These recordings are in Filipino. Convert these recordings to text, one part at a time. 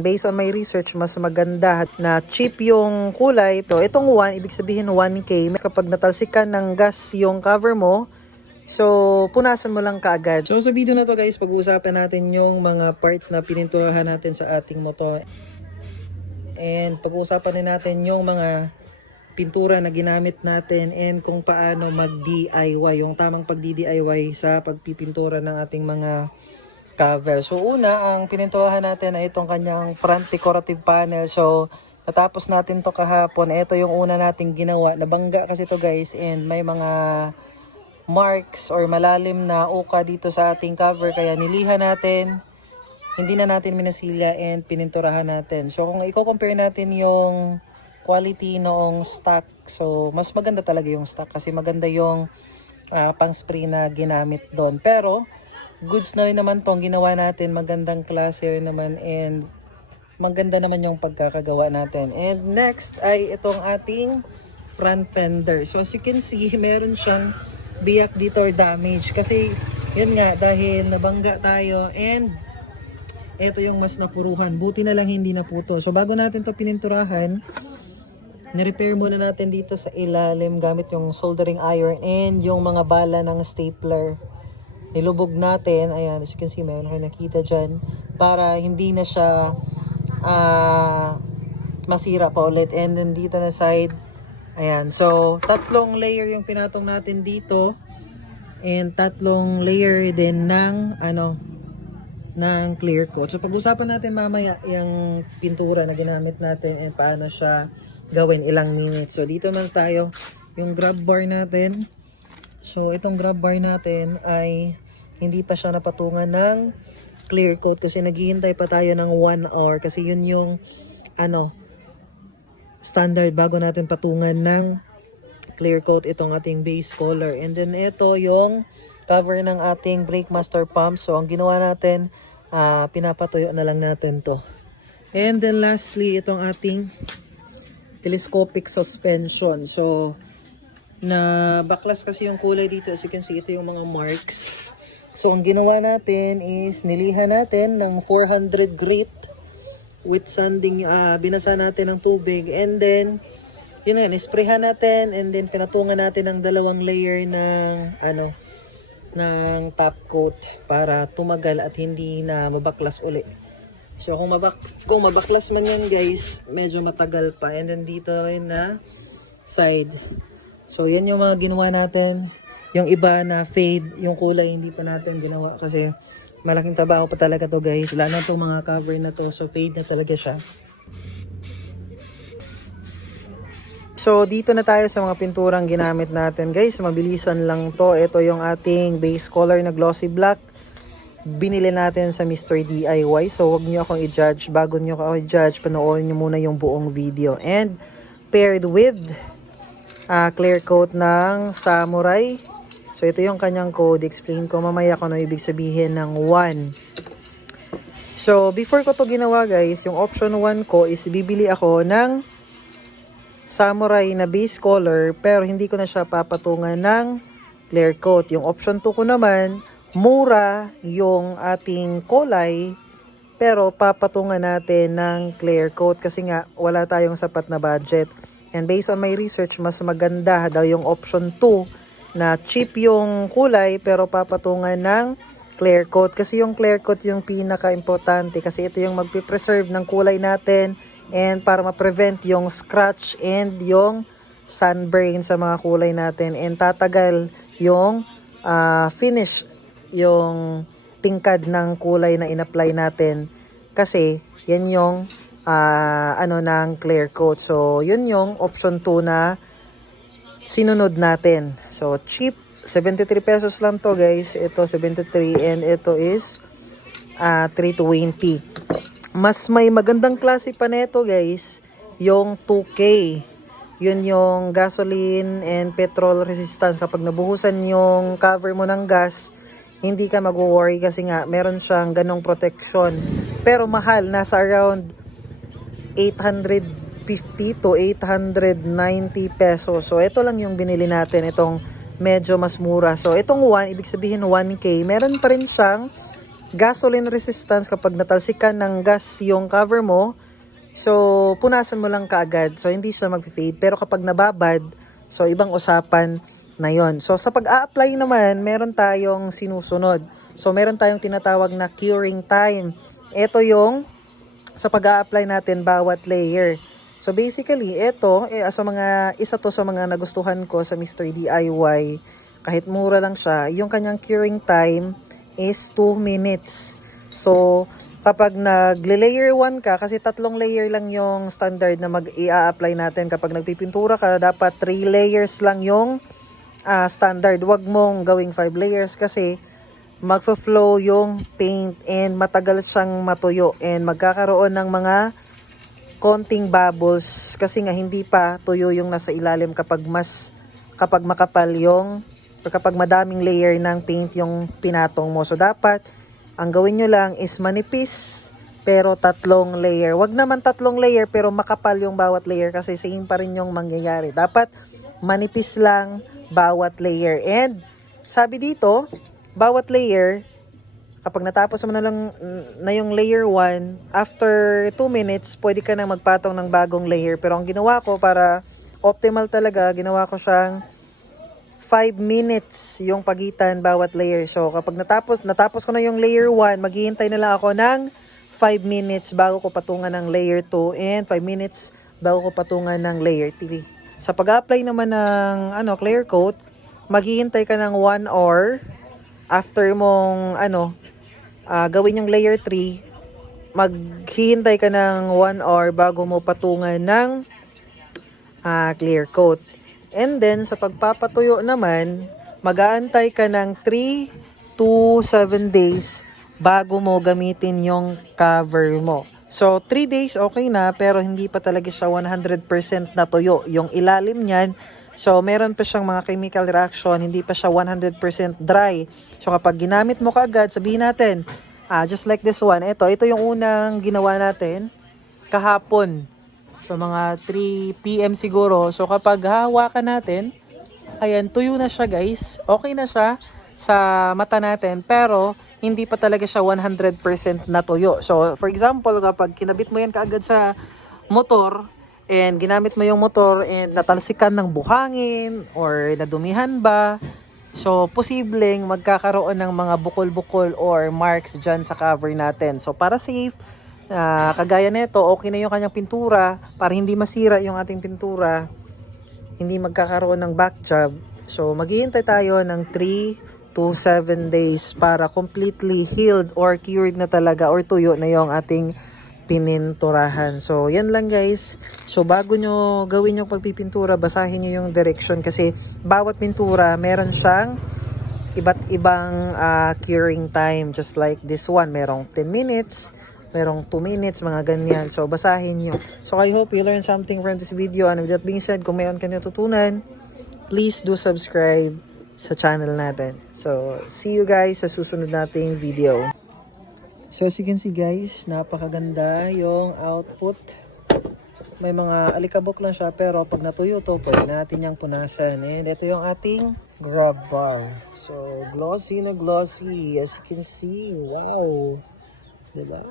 Based on my research, mas maganda na cheap yung kulay. So, itong 1, ibig sabihin 1K. Kapag natalsikan ng gas yung cover mo, so punasan mo lang kaagad. So sa video na to guys, pag-uusapan natin yung mga parts na pininturahan natin sa ating motor. And pag-uusapan din natin yung mga pintura na ginamit natin and kung paano mag-DIY, yung tamang pag-DIY sa pagpipintura ng ating mga cover. So una, ang pininturahan natin ay itong kanyang front decorative panel. So natapos natin to kahapon. Ito yung una nating ginawa. Nabangga kasi to guys and may mga marks or malalim na uka dito sa ating cover. Kaya nilihan natin. Hindi na natin minasilya and pininturahan natin. So kung i-compare natin yung quality noong stock. So mas maganda talaga yung stock kasi maganda yung pang spray na ginamit doon. Pero goods na rin naman tong ginawa natin, magandang klase naman and maganda naman yung pagkakagawa natin. And next ay itong ating front fender. So as you can see, meron siyang biyak dito or damage kasi yun nga, dahil nabangga tayo and ito yung mas napuruhan. Buti na lang hindi naputo. So bago natin to pininturahan, ni-repair muna natin dito sa ilalim gamit yung soldering iron and yung mga bala ng stapler. Nilubog natin, ayan, as you can see, mayroon kayo nakita dyan, para hindi na siya masira pa ulit. And then dito na side, ayan, so tatlong layer yung pinatong natin dito and tatlong layer din ng ng clear coat. So pag-usapan natin mamaya yung pintura na ginamit natin and paano siya gawin, ilang minutes. So dito man tayo, yung grab bar natin. So itong grab bar natin ay hindi pa siya napatungan ng clear coat kasi naghihintay pa tayo ng 1 hour kasi yun yung standard bago natin patungan ng clear coat itong ating base color. And then ito yung cover ng ating brake master pump. So ang ginawa natin, pinapatuyo na lang natin to. And then lastly, itong ating telescopic suspension. So na baklas kasi yung kulay dito. As you can see, ito yung mga marks. So ang ginawa natin is nilihan natin ng 400 grit with sanding, binasa natin ng tubig and then yun nga, nisprayhan natin and then pinatungan natin ng dalawang layer ng ng top coat para tumagal at hindi na mabaklas uli. So kung mabaklas man yan guys, medyo matagal pa. And then dito na side. So yan yung mga ginawa natin. Yung iba na fade, yung kulay hindi pa natin ginawa kasi malaking trabaho pa talaga to guys. Lalo na itong mga cover na to. So fade na talaga siya. So dito na tayo sa mga pinturang ginamit natin guys. Mabilisan lang to. Ito yung ating base color na glossy black. Binili natin sa Mr. DIY. So huwag nyo akong i-judge. Bago nyo ako i-judge, panoorin nyo muna yung buong video. And paired with clear coat ng Samurai. So ito yung kanyang code. Explain ko mamaya kung ano ibig sabihin ng 1. So before ko to ginawa guys, yung option 1 ko is bibili ako ng Samurai na base color pero hindi ko na siya papatungan ng clear coat. Yung option 2 ko naman, mura yung ating kulay pero papatungan natin ng clear coat kasi nga wala tayong sapat na budget. And based on my research, mas maganda daw yung option 2 na cheap yung kulay pero papatungan ng clear coat. Kasi yung clear coat yung pinaka-importante kasi ito yung magpipreserve ng kulay natin and para ma-prevent yung scratch and yung sunburn sa mga kulay natin. And tatagal yung finish, yung tingkad ng kulay na in-apply natin kasi yan yung ng clear coat. So yun yung option 2 na sinunod natin. So cheap, 73 pesos lang to guys. Ito 73 and ito is 320. Mas may magandang klase pa neto guys, yung 2K. Yun yung gasoline and petrol resistance. Kapag nabuhusan yung cover mo ng gas, hindi ka mag-worry kasi nga meron siyang ganong protection. Pero mahal, nasa around 850 to 890 pesos. So ito lang yung binili natin, itong medyo mas mura. So itong 1, ibig sabihin 1K. Meron pa rin siyang gasoline resistance kapag natalsikan ng gas yung cover mo. So, punasan mo lang kaagad. So, hindi siya mag-fade. Pero kapag nababad, so, ibang usapan na yon. So, sa pag-a-apply naman, meron tayong sinusunod. So, meron tayong tinatawag na curing time. Ito yung sa pag-a-apply natin bawat layer. So, basically, ito, isa to sa mga nagustuhan ko sa Mr. DIY. Kahit mura lang siya, yung kanyang curing time is 2 minutes. So, kapag nagle-layer 1 ka, kasi 3 layer lang yung standard na mag-i-apply natin. Kapag nagpipintura ka, dapat 3 layers lang yung standard. Huwag mong gawing 5 layers kasi magfo-flow yung paint and matagal siyang matuyo and magkakaroon ng mga konting bubbles kasi nga hindi pa tuyo yung nasa ilalim kapag makapal yung or kapag madaming layer ng paint yung pinatong mo. So dapat ang gawin nyo lang is manipis pero 3 layer. Wag naman 3 layer pero makapal yung bawat layer kasi same pa rin yung mangyayari. Dapat manipis lang bawat layer. And sabi dito, bawat layer, kapag natapos mo na yung layer 1, after 2 minutes, pwede ka nang magpatong ng bagong layer. Pero ang ginawa ko para optimal talaga, ginawa ko siyang 5 minutes yung pagitan bawat layer. So kapag natapos ko na yung layer 1, maghihintay na lang ako ng 5 minutes bago ko patungan ng layer 2 and 5 minutes bago ko patungan ng layer 3. Sa pag-apply naman ng clear coat, maghihintay ka ng 1 hour after mong gawin yung layer 3, maghihintay ka ng 1 hour bago mo patungan ng clear coat. And then, sa pagpapatuyo naman, mag-aantay ka ng 3 to 7 days bago mo gamitin yung cover mo. So, 3 days okay na, pero hindi pa talaga siya 100% natuyo. Yung ilalim niyan, so meron pa siyang mga chemical reaction, hindi pa siya 100% dry. So, kapag ginamit mo kaagad, sabihin natin, just like this one, ito yung unang ginawa natin kahapon. So, mga 3 PM siguro. So, kapag hawakan natin, ayan, tuyo na siya guys. Okay na siya sa mata natin, pero hindi pa talaga siya 100% natuyo. So, for example, kapag kinabit mo yan kaagad sa motor, and ginamit mo yung motor, and natalsikan ng buhangin, or nadumihan ba, so, posibleng magkakaroon ng mga bukol-bukol or marks dyan sa cover natin. So, para safe, kagaya nito, okay na yung kanyang pintura para hindi masira yung ating pintura, hindi magkakaroon ng back job. So maghihintay tayo ng 3 to 7 days para completely healed or cured na talaga or tuyo na yung ating pininturahan. So yan lang guys. So bago nyo gawin yung pagpipintura, basahin nyo yung direction kasi bawat pintura meron siyang iba't ibang curing time. Just like this one, merong 10 minutes, merong 2 minutes, mga ganyan. So, basahin nyo. So, I hope you learned something from this video. And with that being said, kung mayroon ka natutunan, please do subscribe sa channel natin. So, see you guys sa susunod nating video. So, as you can see guys, napakaganda yung output. May mga alikabok lang siya, pero pag natuyo to, pwede natin yung punasan. And ito yung ating grab bar. So, glossy na glossy. As you can see, wow! Diba?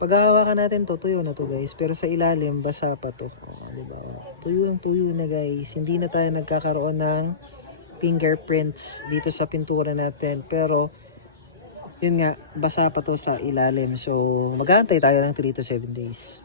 Pag hawakan natin to, tuyo na to guys. Pero sa ilalim, basa pa to. Diba? Tuyo na guys. Hindi na tayo nagkakaroon ng fingerprints dito sa pintura natin. Pero, yun nga, basa pa to sa ilalim. So, mag-aantay tayo ng 3 to 7 days.